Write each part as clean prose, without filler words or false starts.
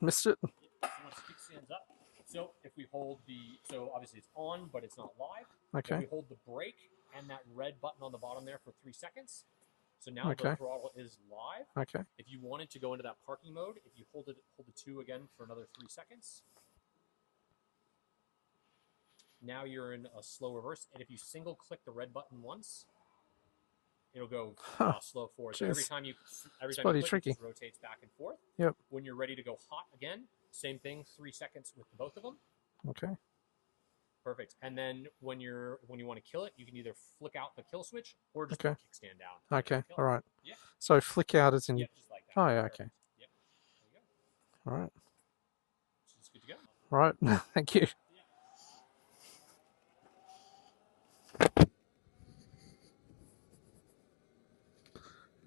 Missed it. So once the kickstand's up, so if we hold the, so obviously it's on, but it's not live. Okay. If we hold the brake and that red button on the bottom there for 3 seconds, so now Okay. the throttle is live. Okay. If you wanted to go into that parking mode, if you hold the 2 again for another 3 seconds, now you're in a slow reverse. And if you single click the red button once, it'll go slow forward. So every time you click, tricky. it just rotates back and forth. Yep. When you're ready to go hot again, same thing, 3 seconds with both of them. Okay. Perfect. And then when you want to kill it, you can either flick out the kill switch or just Okay. put kickstand down. Okay. All right. Yeah. So flick out as in. Yeah, just like that. Oh yeah. Okay. Yep. There you go. All right. It's good to go. All right. Thank you.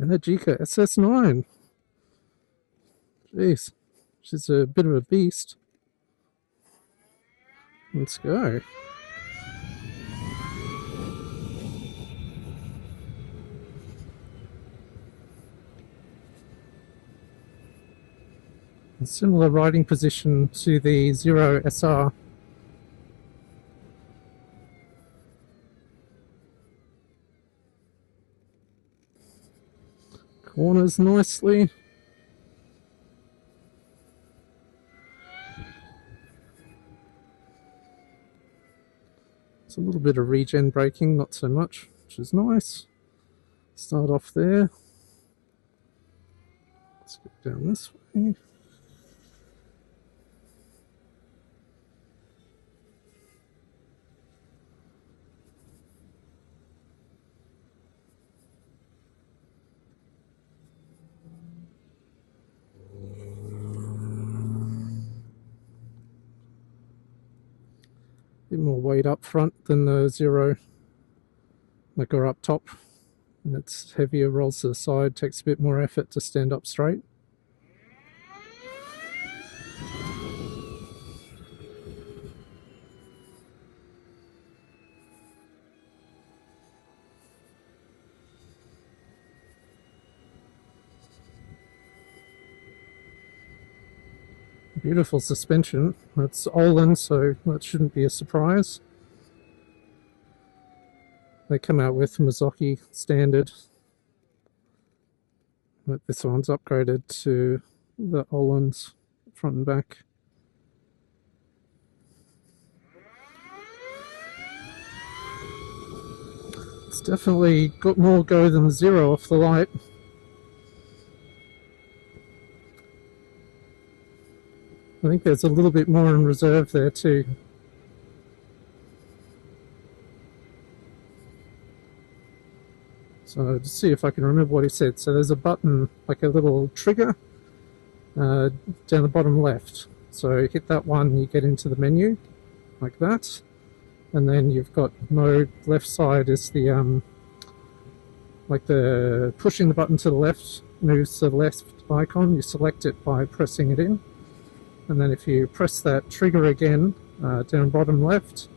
Energica SS9. Jeez, she's a bit of a beast. Let's go. A similar riding position to the Zero SR. Corners nicely. It's a little bit of regen braking, not so much, which is nice. Start off there. Let's go down this way. Bit more weight up front than the Zero, like or up top. And it's heavier, rolls to the side, takes a bit more effort to stand up straight. Beautiful suspension. That's Olin, so that shouldn't be a surprise. They come out with Mazzocchi standard, but this one's upgraded to the Olin's front and back. It's definitely got more go than Zero off the light. I think there's a little bit more in reserve there too. So to see if I can remember what he said. So there's a button, like a little trigger, down the bottom left. So hit that one, you get into the menu, like that. And then you've got mode, left side is the, like the pushing the button to the left moves to the left icon. You select it by pressing it in. And then if you press that trigger again, down bottom left,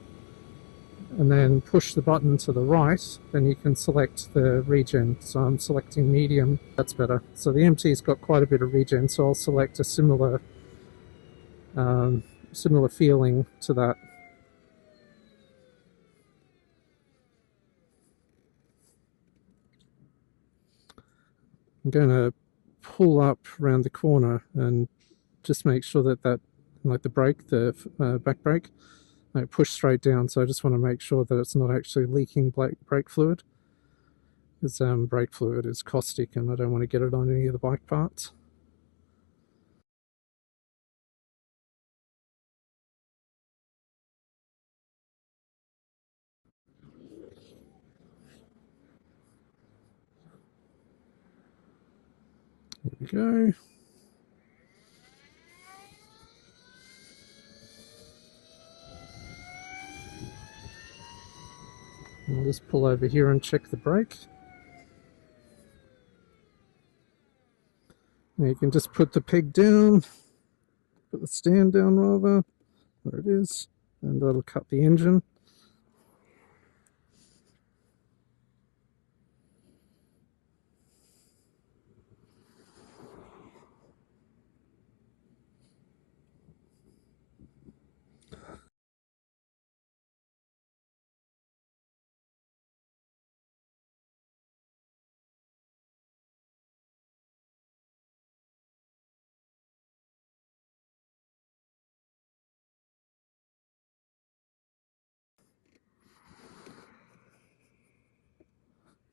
and then push the button to the right, then you can select the regen. So I'm selecting medium, that's better. So the MT's got quite a bit of regen, so I'll select a similar similar feeling to that. I'm going to pull up around the corner and just make sure that like the brake, the back brake, I push straight down. So I just want to make sure that it's not actually leaking brake fluid, because brake fluid is caustic and I don't want to get it on any of the bike parts. Here we go. I'll just pull over here and check the brake. Now you can just put the peg down, put the stand down rather, there it is, and that'll cut the engine.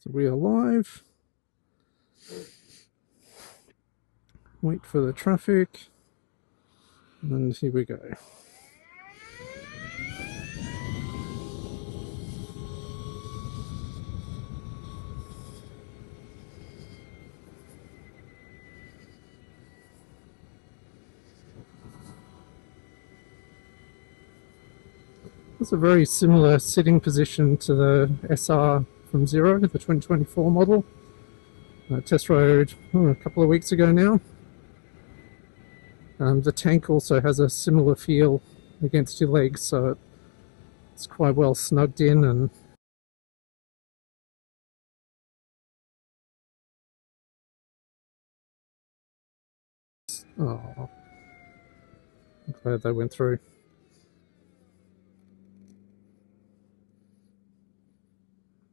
So we are live. Wait for the traffic. And here we go. It's a very similar sitting position to the SR from Zero, the 2024 model. Test rode a couple of weeks ago now. The tank also has a similar feel against your legs, so it's quite well snugged in, and oh, I'm glad they went through.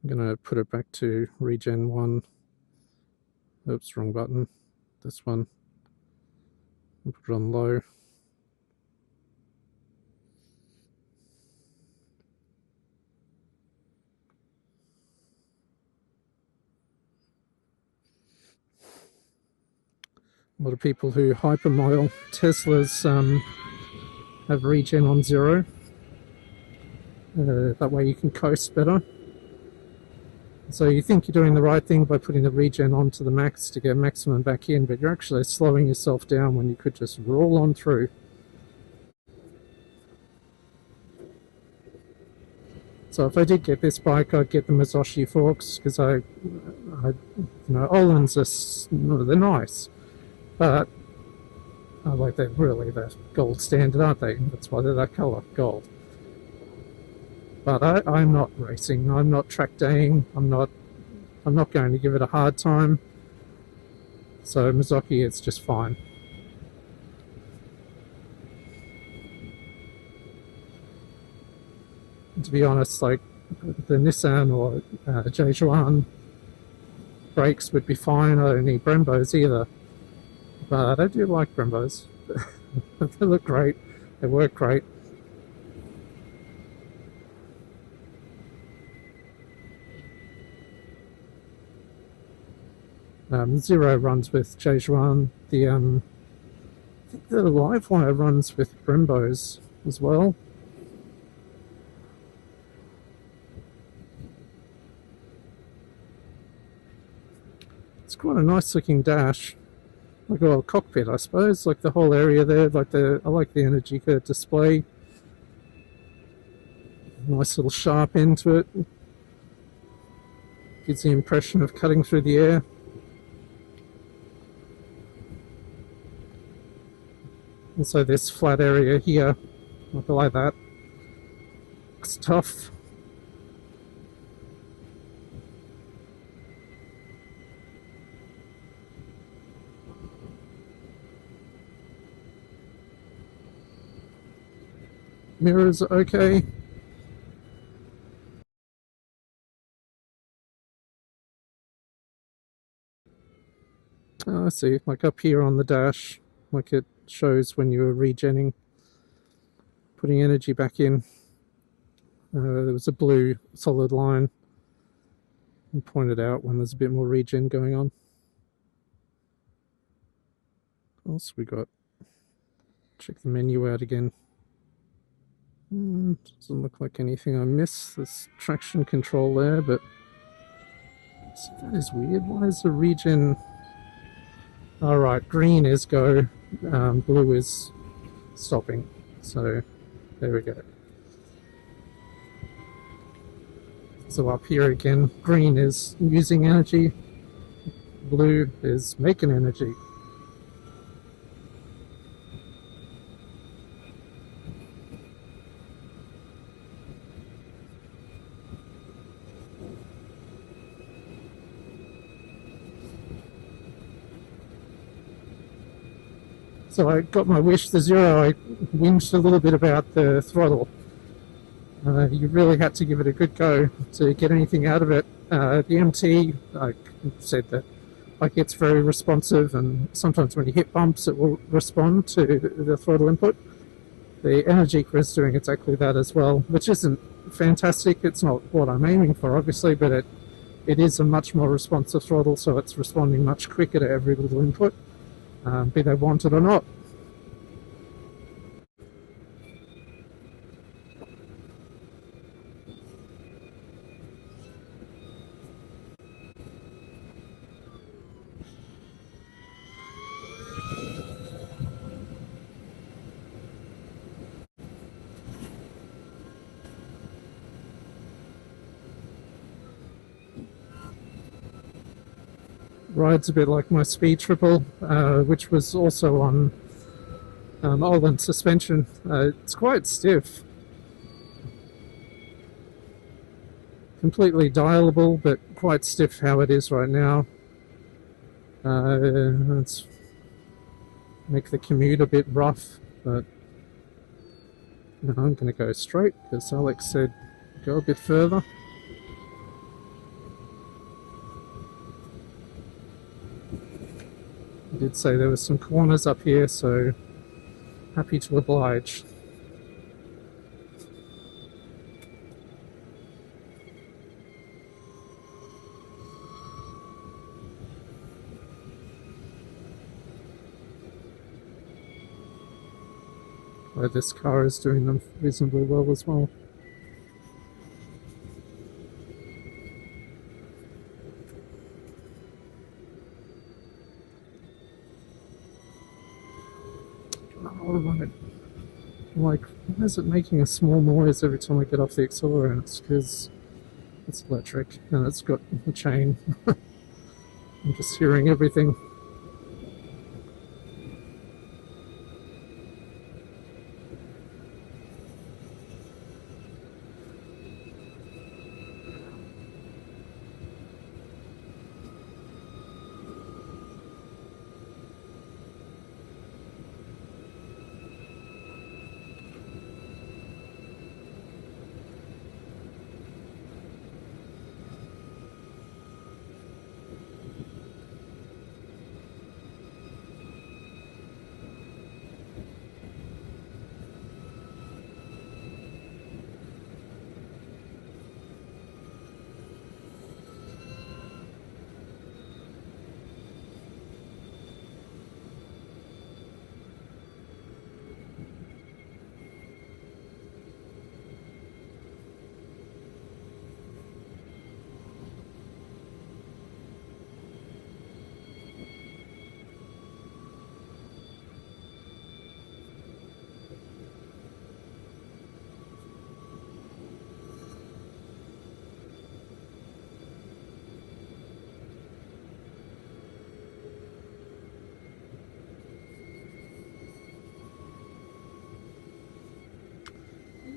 I'm gonna put it back to regen 1. Oops, wrong button. This one. I'll put it on low. A lot of people who hypermile Teslas have regen on 0. That way you can coast better. So you think you're doing the right thing by putting the regen on to the max to get maximum back in, but you're actually slowing yourself down when you could just roll on through. So if I did get this bike, I'd get the Mazoshi forks, because you know, Ohlins are, they're nice, but like they're really the gold standard, aren't they? That's why they're that colour, gold. But I'm not racing. I'm not track daying. I'm not going to give it a hard time. So Mazochi, it's just fine. To be honest, like the Nissan or Zhejiang brakes would be fine. I don't need Brembos either. But I do like Brembos. They look great. They work great. Zero runs with Zhejiang. I think the Livewire runs with Brembos as well. It's quite a nice looking dash, like a cockpit, I suppose. Like the whole area there, I like the Energica display. Nice little sharp end to it. Gives the impression of cutting through the air. Also this flat area here, I like that. Looks tough. Mirrors are okay. I see, like up here on the dash, like it shows when you were regenning, putting energy back in. There was a blue solid line and pointed out when there's a bit more regen going on. What else we got? Check the menu out again. Doesn't look like anything I missed. There's traction control there, but that is weird. Why is the regen? Alright, green is go, blue is stopping. So there we go. So up here again, green is using energy, blue is making energy. So I got my wish, the Zero. I whinged a little bit about the throttle. You really had to give it a good go to get anything out of it. The MT, like said, that like it's very responsive, and sometimes when you hit bumps it will respond to the throttle input. The Energica is doing exactly that as well, which isn't fantastic. It's not what I'm aiming for, obviously, but it is a much more responsive throttle, so it's responding much quicker to every little input, be they wanted or not. Rides a bit like my speed triple, which was also on Oland suspension. It's quite stiff. Completely dialable, but quite stiff how it is right now. Let's make the commute a bit rough, but no, I'm going to go straight because Alex said go a bit further. He did say there were some corners up here, so happy to oblige. This car is doing them reasonably well as well. Oh, right. Like, why is it making a small noise every time I get off the accelerator? It's because it's electric and it's got a chain. I'm just hearing everything.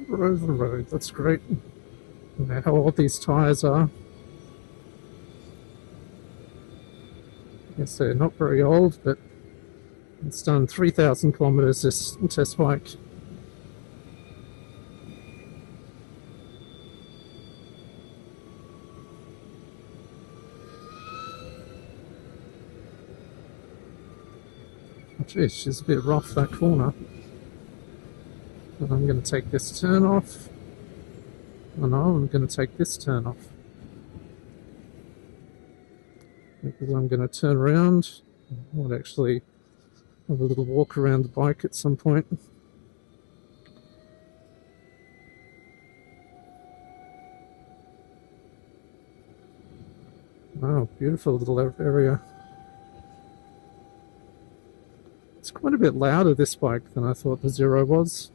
We're over the road, that's great. I don't know how old these tyres are. I guess they're not very old, but it's done 3,000 kilometers this test bike. Oh, geez, she's a bit rough, that corner. But I'm going to take this turn off. Oh no, I'm going to take this turn off. Because I'm going to turn around. I might actually have a little walk around the bike at some point. Wow, beautiful little area. It's quite a bit louder, this bike, than I thought the Zero was.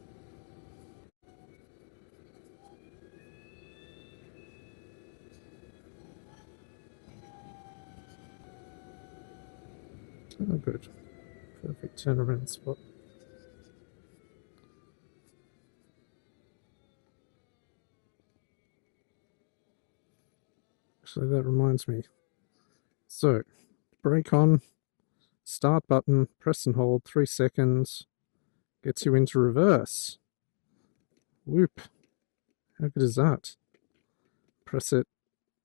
Oh, good. Perfect turnaround spot. Actually, that reminds me. So, brake on, start button, press and hold 3 seconds, gets you into reverse. Whoop. How good is that? Press it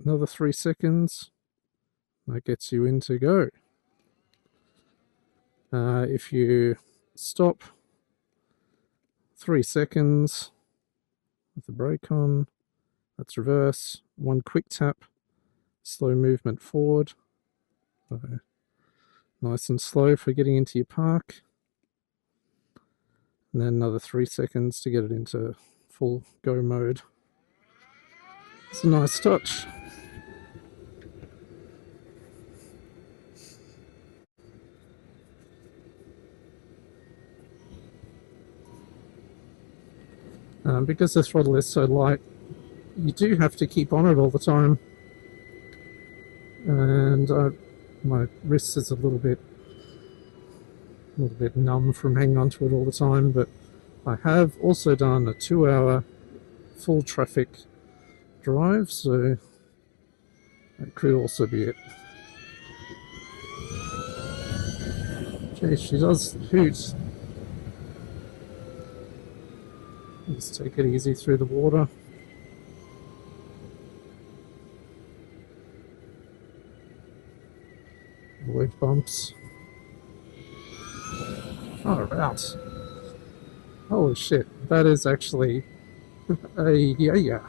another 3 seconds, that gets you into go. If you stop 3 seconds with the brake on, that's reverse. One quick tap, slow movement forward. So nice and slow for getting into your park. And then another 3 seconds to get it into full go mode. It's a nice touch. Because the throttle is so light, you do have to keep on it all the time. And my wrist is a little bit numb from hanging on to it all the time, but I have also done a 2-hour full traffic drive, so that could also be it. Geez, she does hoot. Just take it easy through the water. Avoid bumps. Oh, right. Holy shit, that is actually yeah.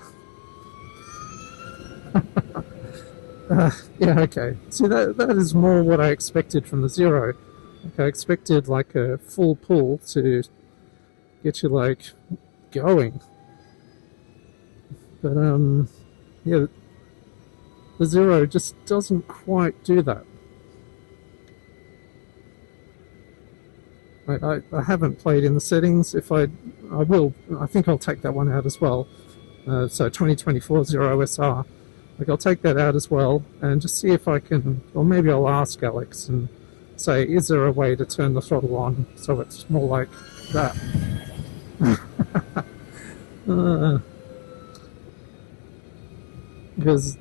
Yeah, okay. See, that is more what I expected from the Zero. Like, I expected like a full pull to get you like going. But yeah, the Zero just doesn't quite do that. I haven't played in the settings. If I will, I think I'll take that one out as well. So 2024 Zero SR. Like, I'll take that out as well and just see if I can, or maybe I'll ask Alex and say, is there a way to turn the throttle on so it's more like that? Because,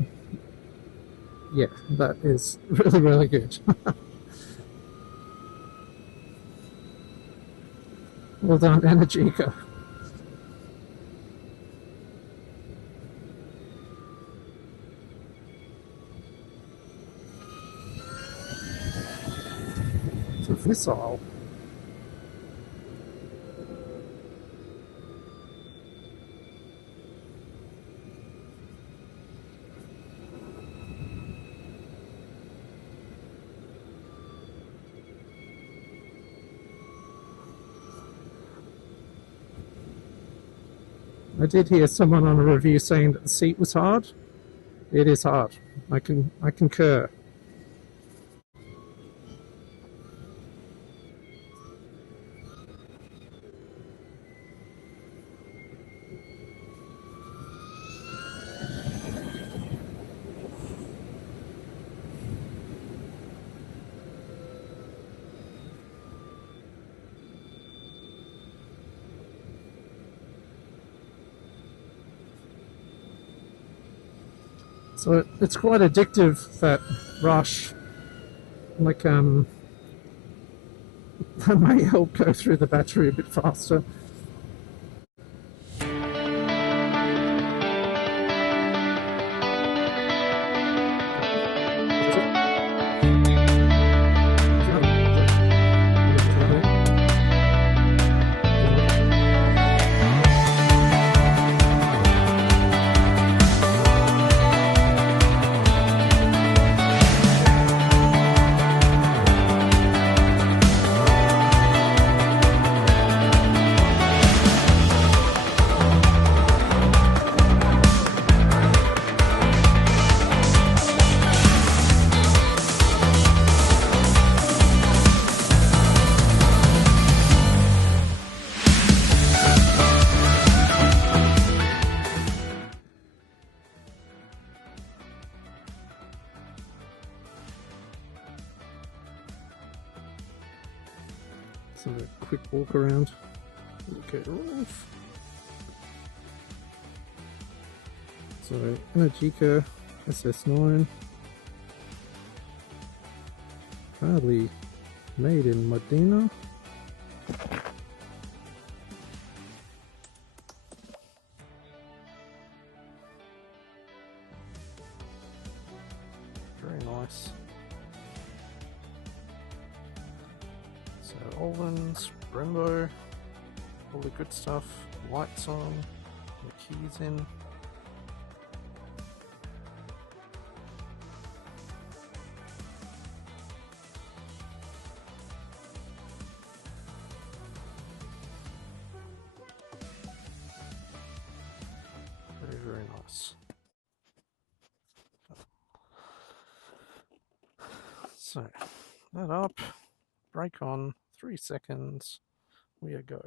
yeah, that is really, really good. Well done, Energica. It's a missile. I did hear someone on a review saying that the seat was hard. It is hard. I concur. So it's quite addictive, that rush. Like, that may help go through the battery a bit faster. So a quick walk around. Okay, off. So Energica SS9, proudly made in Modena. Very nice. So Olins, Brembo, all the good stuff. Lights on, the keys in. So that up, brake on, 3 seconds, we are go.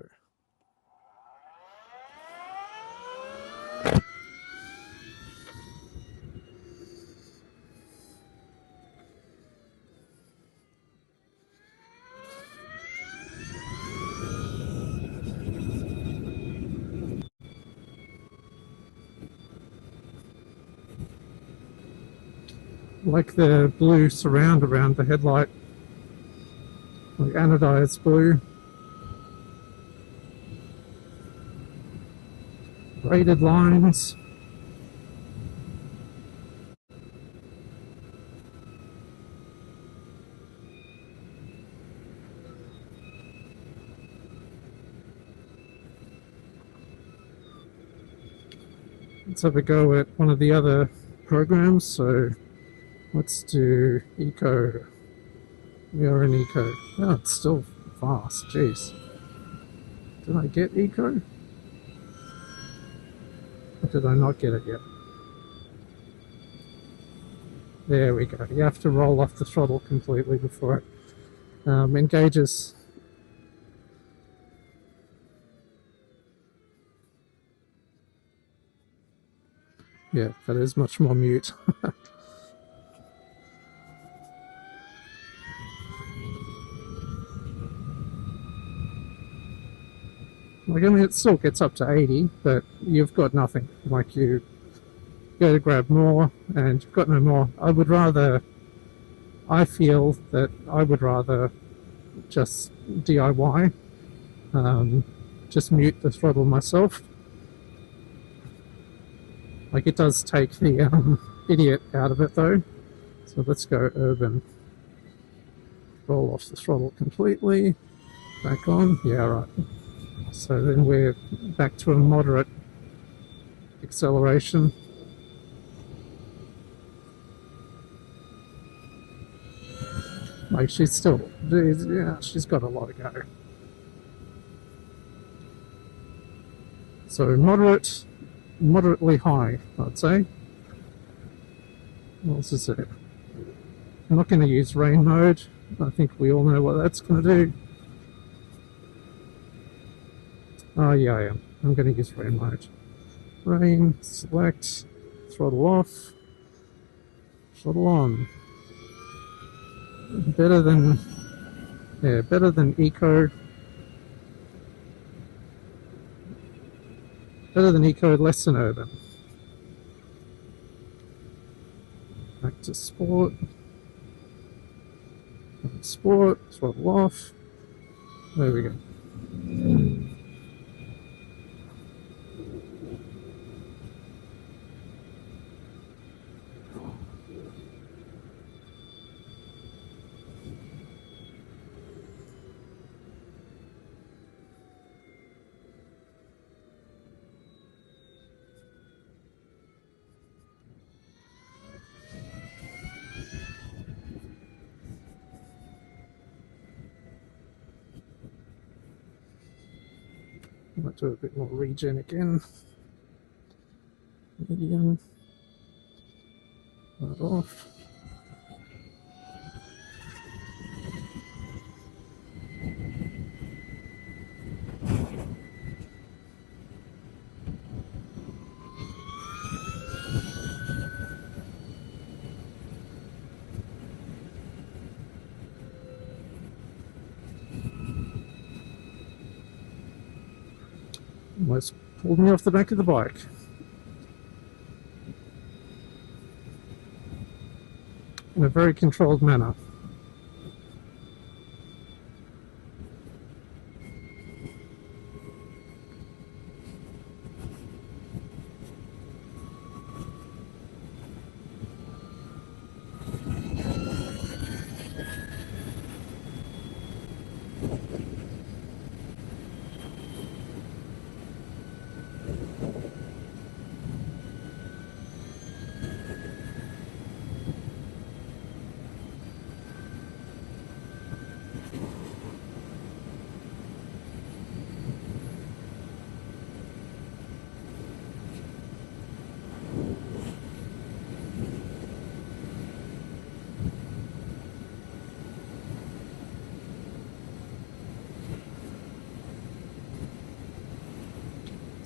Like the blue surround around the headlight, like anodized blue. Braided lines. Let's have a go at one of the other programs. So let's do Eco. We are in Eco. Oh, it's still fast. Jeez. Did I get Eco? Or did I not get it yet? There we go. You have to roll off the throttle completely before it engages. Yeah, that is much more mute. Like, I mean, it still gets up to 80, but you've got nothing. Like, you go to grab more, and you've got no more. I feel that I would rather just DIY, just mute the throttle myself. Like, it does take the idiot out of it, though. So let's go urban. Roll off the throttle completely. Back on. Yeah, right. So then we're back to a moderate acceleration. Like, she's she's got a lot to go. So moderately high, I'd say. What else is there? I'm not going to use rain mode. I think we all know what that's going to do. Oh yeah, I am. I'm going to use rain mode. Rain, select, throttle off, throttle on. Better than Eco. Better than Eco, less than urban. Back to sport. Sport, throttle off. There we go. I might do a bit more regen again. Medium. That off. Almost pulled me off the back of the bike. In a very controlled manner.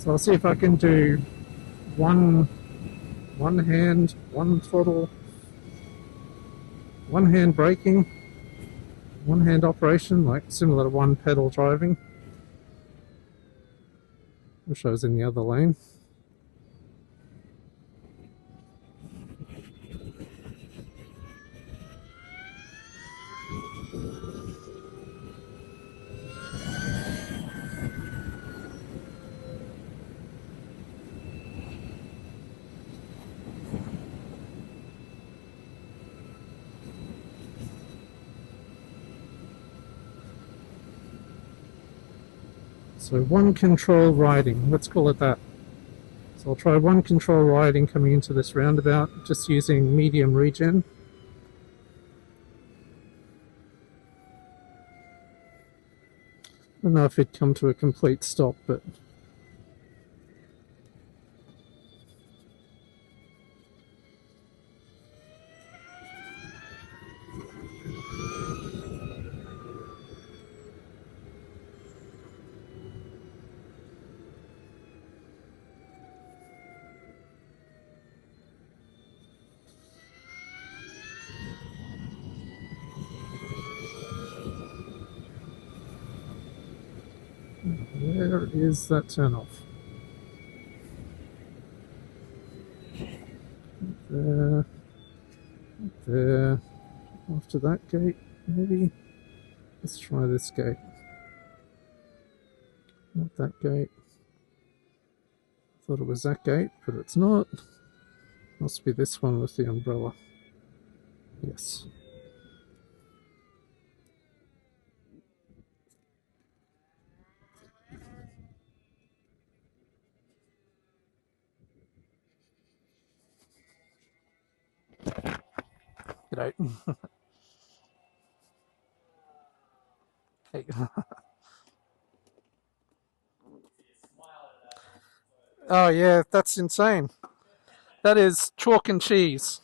So I'll see if I can do one hand, one throttle, one hand braking, one hand operation, like similar to one pedal driving. Wish I was in the other lane. So one control riding, let's call it that. So I'll try one control riding coming into this roundabout, just using medium regen. I don't know if it'd come to a complete stop, but where is that turn off? There, there, after that gate, maybe? Let's try this gate. Not that gate. Thought it was that gate, but it's not. Must be this one with the umbrella. Yes. G'day. Hey. Oh yeah, that's insane. That is chalk and cheese.